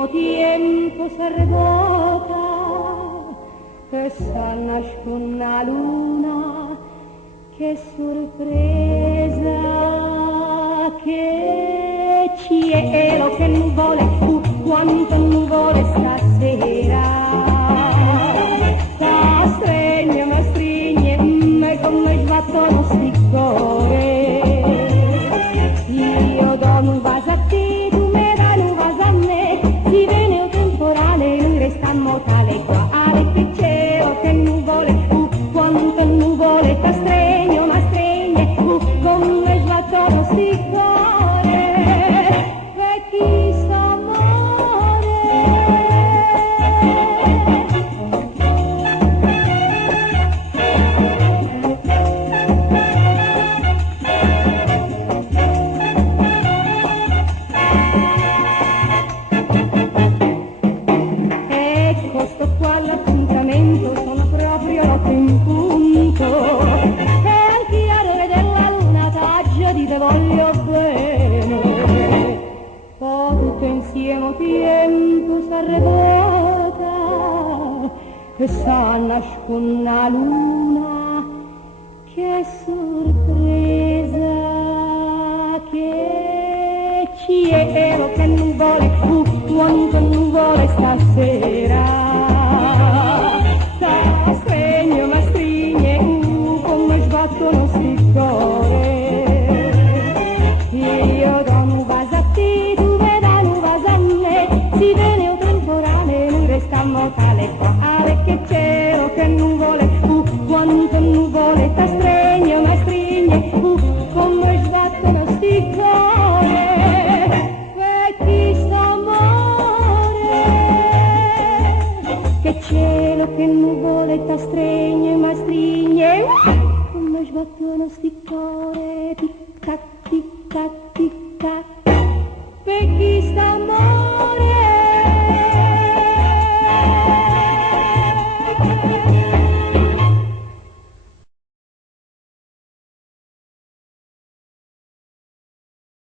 pensiemo tiempo s'arrebota e sa nascon una luna. Che sorpresa, che cielo, che nuvole, quanto nuvole stasera. Sta stregna, mi strigne, me come sbatto lo sticcone. Io do un vaso a te, tu me dai un vaso a me, si viene un temporale, noi restammo tale qua. Ale che cielo, che nuvole, quanto nuvole, sta stregno, ma stregne, come sbatto lo sticcone. E chi sa amore. Ecco sto qua l'appuntamento, sono proprio l'otto in punto. E al chiarore della luna t'aggia di te voglio bene. Poi tutto insieme tempo s'arrebota e sa nascon una luna. Che sorpresa, che cielo, che nuvole, quanto nuvole stasera. Sta stregno, ma strigne, come sbattono sticcone. Io do un vaso a te, tu me dai un vaso a me, si viene un temporale, noi restammo tale qua. Che cielo, che nuvole, quanto nuvole, sta stregno, ma strigne, come sbattono sticcone. E chi sa amore. Che cielo, che nuvole, sta stregno, ma strigne, come sbattono sticcone. Tic tac, tic tac, tic tac.